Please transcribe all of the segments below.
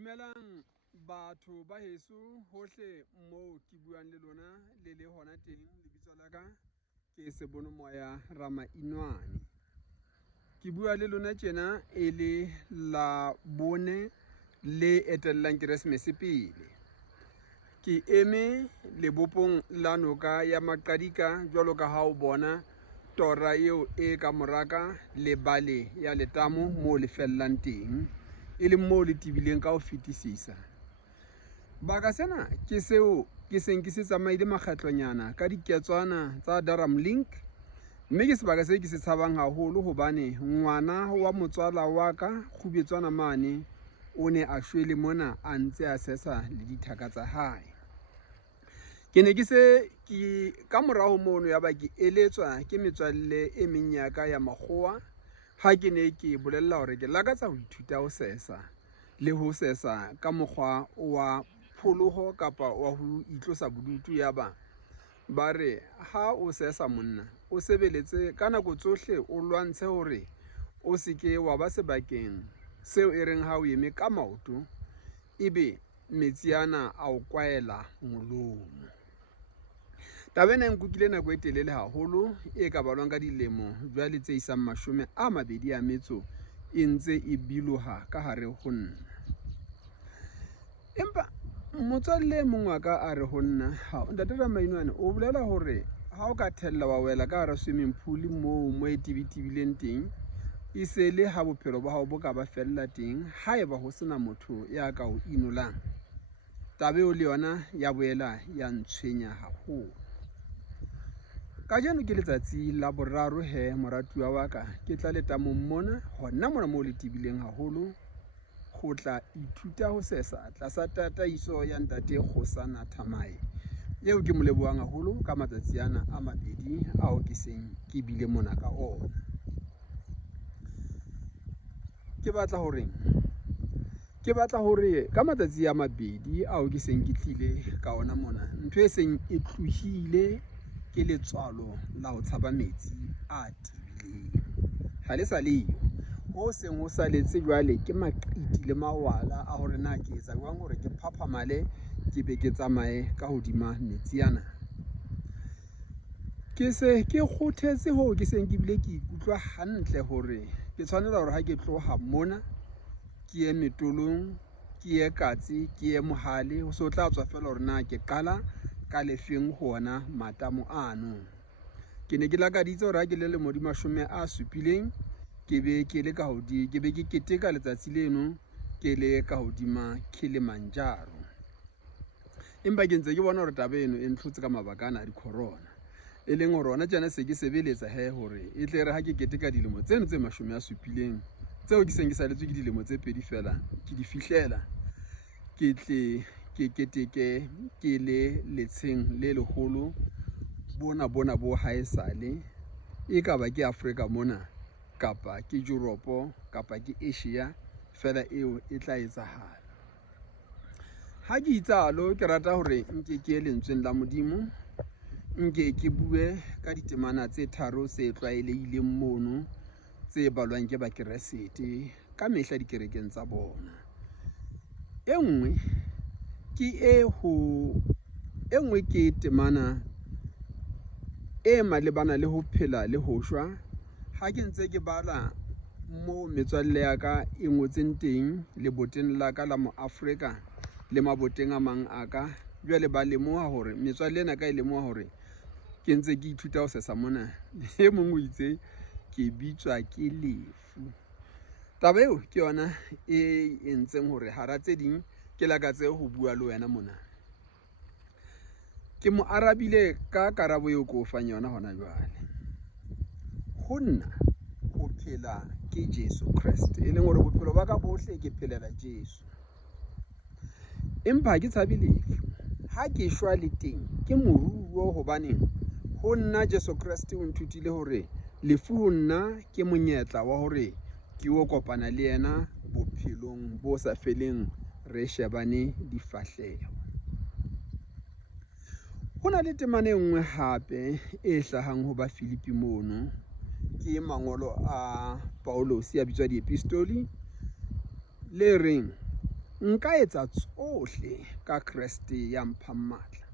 Dumelang batho ba heso hohle moo ke buang le lona le hona teng lebitso la ka ke Sebonomoya Ramainwane. Ke bua le lona tjena e le la bone le etellang Keresemese pele. Ke eme lebopong la noka ya Maqadika jwalo ka ha o bona tora eo e ka moraka le bale ya letamo moo le fellang teng e leng moo le tibileng ka ho fetisisa. Baka sena ke seo ke seng ke se tsamaile makgatlonyana ka diketswana tsa Durham Link, mme ke sebaka se ke se tshabang haholo hobane ngwana wa motswala wa ka Kgubetswana mane o ne a shwele mona a ntse a sesa le dithaka tsa hae. Ke ne ke ka morao mono ya ba ke eletswa ke metswalle e meng ya ka ya makgowa ha ke ne ke bolella hore ke lakatsa ho ithuta ho sesa le ho sesa ka mokgwa wa pholoho kapa wa ho itlosa bodutu. Ya ba re ha o sesa monna o sebeletse ka nako tsohle o lwantshe hore o seke wa ba sebakeng seo e reng ha o eme ka maoto ebe metsi ana a o kwaela molomo. Taba ena e nkukile nako e telele haholo e ka balwang ka dilemo jwale tse isang 20 e ntse e biloha ka hare ho nna. Empa motswalle mong wa ka a re ho nna, ntate Ramainwane o bolela hore ha o ka thella wa wela ka hara swimming pool moo e tibitibileng teng e se le ha bophelo ba hao bo ka ba fella teng haeba ho sena motho ya ka o inolang. Taba eo le yona ya boela ya ntshwenya haholo. Kajeno ke letsatsi la boraro moratuwa wa ka, ke tla letamong mona hona mona moo le tibileng haholo ho tla ithuta ho sesa tlasa tataiso ya ntate Kgosana Thamae eo ke mo lebohang haholo ka matsatsi ana a 2 ao ke seng ke bile mona ka ona. Ke batla hore ka matsatsi a 2 ao ke seng ke tlile ka ona mona, ntho e seng e tlohile ke letswalo la ho tshaba metsi a tibileng. Ha le sa leyo ho seng ho saletse jwale ke maqiti le mawala a hore na ke etsa jwang hore ke phaphamale ke be ke tsamaye ka hodima metsi ana. Ke se ke kgothetse ho ke seng ke bile ke ikutlwa hantle hore ke tshwanela hore ha ke tloha mona ke ye metolong, ke ye Katse, ke ye Mohale, ho so tla tswa fela hore na ke qala ka lefeng ho ona matamo ano. Ke ne ke lakaditse hore ha ke le lemo di 70 ke be ke le ka ke be ke keteka letsatsi leno ke le ka hodima Kilimanjaro. Empa ke ntse ke bona hore taba eno e ntlhotse ka mabaka ana a di-corona, e leng hore hona tjena se ke sebeletsa hore e tle re ha ke keteka dilemo tseno tse 70 tseo ke seng ke saletswe ke dilemo tse 2 fela ke di fihlela, ke tle ke keteke ke le letsheng le leholo bona bo haesale e ka ba ke Afrika mona kapa ke Europe kapa ke Asia fela eo e tla etsahala. Ha ke itsalo ke rata hore nke ke lentsweng la Modimo, nke ke bue ka ditemana tse tharo tse tlwaelehileng mono tse balwang ke ba Keresete ka mehla dikerekeng tsa bona. E nngwe ke temana e malebana le ho phela le ho shwa. Ha ke ntse ke bala mo metswalle ya ka e ngotseng teng leboteng la ka la mo Afrika le maboteng a mang a ka, jwale ba lemoha hore metswalle ena ka e lemoha hore ke ntse ke ithuta ho sesa mona, e mong o itse ke bitswa ke lefu. Taba eo ke yona e entseng hore hara tse ding ke lakatse ho bua le wena mona. Ke mo arabile ka karabo eo ko fang yona hona jwale. Ho nna ho phela ke Jesu Kreste, e leng hore bophelo ba ka bohle ke phelela Jesu. Empa ha ke tshabe lefu, ha ke shwa le teng ke moruo hobane ho nna Jesu Kreste o nthutile hore lefu ho nna ke monyetla wa hore ke o kopana le yena bophelong bo sa feleng re shebane difahleho. Ho na le temana e nngwe hape e hlahang ho ba Filipi mono, ke mangolo a Paulos ya bitswa diepistoli le reng nka etsa tsohle ka Kreste ya mphang matla.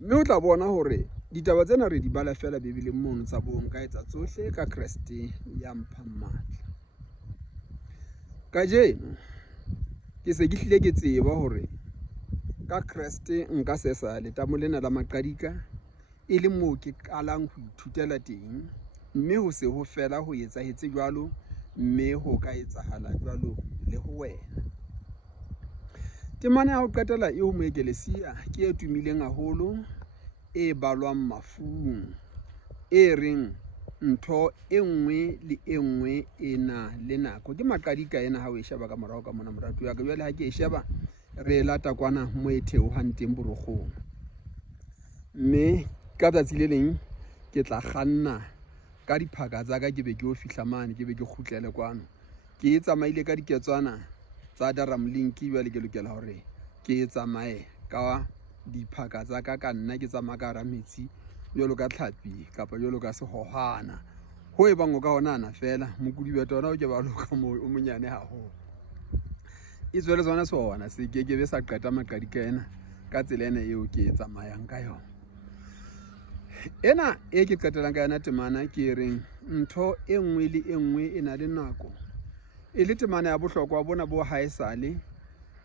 Mme o tla bona hore ditaba tsena re di bala fela Bibeleng mono tsa bo nka etsa tsohle ka Kreste ya mphang matla. Kajeno ke se ke hlile ke tseba hore ka Kreste nka sesa letamo lena la maqadika e le moo ke qalang ho ithutela teng, mme ho se ho fela ho etsahetse jwalo, mme ho ka etsahala jwalo le ho wena. Temana ya ho qetela e ho moekelesia ke e tumileng haholo, e balwang mafung, e reng ntho e nngwe le e nngwe e na le nako. Ke maqadika ena ha o e sheba ka morao ka mona moratuwa ka. Jwale ha ke e sheba re lata kwana mo e theohang teng borokgong, mme ka tsatsi le leng ke tla kganna ka diphaka tsa ka, ke be ke o fihla mane, ke be ke kgutlele kwano. Ke e tsamaile ka diketswana tsa daramlink, jwale ke lokela hore ke e tsamaye ka diphaka tsa ka nna ke tsamaya ka hara metsi jwalo ka tlhapi kapa jwalo ka sehohwana. Ho e bang o ka honana fela mokudibete ona o ke ba loka moo o monyane haholo. E tswele tsona sehohwana se ke be sa qeta maqadika ena ka tsela ena eo ke e tsamayang ka yona. Ena e ke qetelang ka yona temana ke reng ntho e nngwe le e nngwe e na le nako. E le temana ya bohlokwa bona bo haesale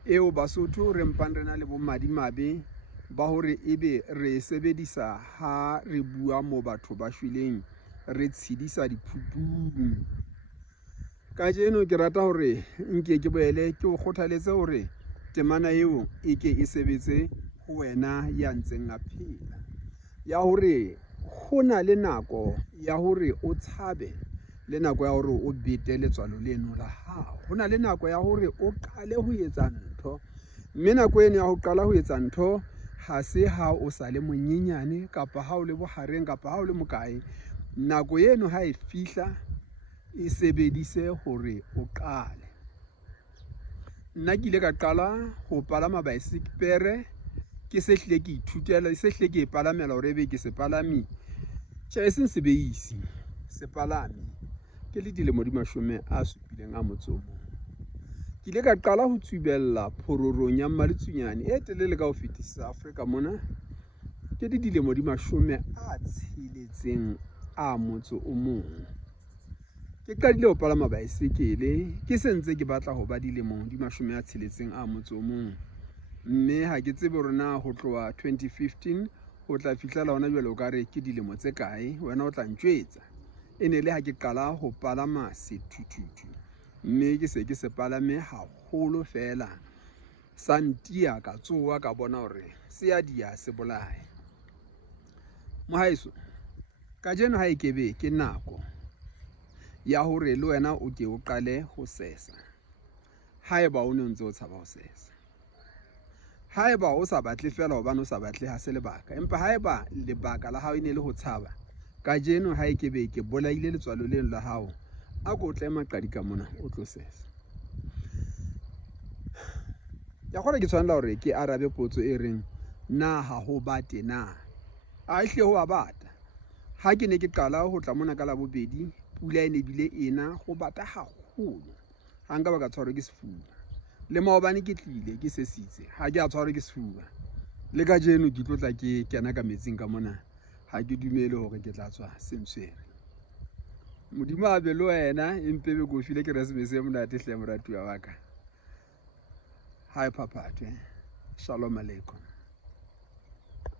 eo Basotho re mpang re na le bomadimabe ba hore ebe re sebedisa ha re bua mo batho ba shweleng, re tshedisa diphupung. Kajeno ke rata hore nke ke boele ke o kgothaletse hore temana eo e ke e sebetse ho wena ya ntseng a phela, ya hore ho na le nako ya hore o tshabe le nako ya hore o bete letswalo leno la hao. Ho na le nako ya hore o qale ho etsa ntho, mme nako ena ya ho qala ho etsa ntho ha se ha o sa le monyenyane kapa ha o le bohareng kapa ha o le mokae. Nako eno ha e fihla e sebedise hore o qale. Nna ke ile ka qala ho palama baesekepere, ke se hlile ke ithutela, se hlile ke e palamela hore ebe ke se palami. Tjhe, e seng sebeisi, se palami ke le dilemo di 71. Ke ile ka qala ho tsubella phororong ya Mmaletsunyane e telele ka ho fetisisa Afrika mona, ke le dilemo di 61. Ke qadile ho palama baesekele ke se ntse ke batla ho ba dilemo di 61, mme ha ke tsebe hore na ho tloha 2015 ho tla fihlela hona jwale o ka re ke dilemo tse kae, wena o tla ntjwetsa. E ne le ha ke qala ho palama sethuthuthu, mme ke se ke se palame haholo fela, sa ntia ka tsoha ka bona hore se ya dia se bolae. Mohaeso, kajeno ha ekebe ke nako ya hore le wena o ke o qale ho sesa, haeba o ne ntse o tshaba ho sesa, haeba o sa batle fela hobane o sa batle ha se lebaka, empa haeba lebaka la hao e ne le ho tshaba, kajeno ha ekebe ke bolaile letswalo leno la hao, a ko tle maqadika mona o tlo sesa. Ya kgona ke tshwanela hore ke arabe potso e reng na ha ho bate na? A ehle ho a bata. Ha ke ne ke qala ho tla mona ka Labobedi, pula e ne bile ena ho bata haholo, ha nka baka tshwarwa ke sefuba. Le maobane ke tlile ke sesitse, ha ke a tshwarwa ke sefuba. Le kajeno ke tlo tla ke kena ka metsing ka mona, ha ke dumele hore ke tla tswa sentshwere. Modimo a be le wena, empe be ko file Keresemese e monate hle moratuwa wa ka. Hai phaphatwe. Shalom aleikum.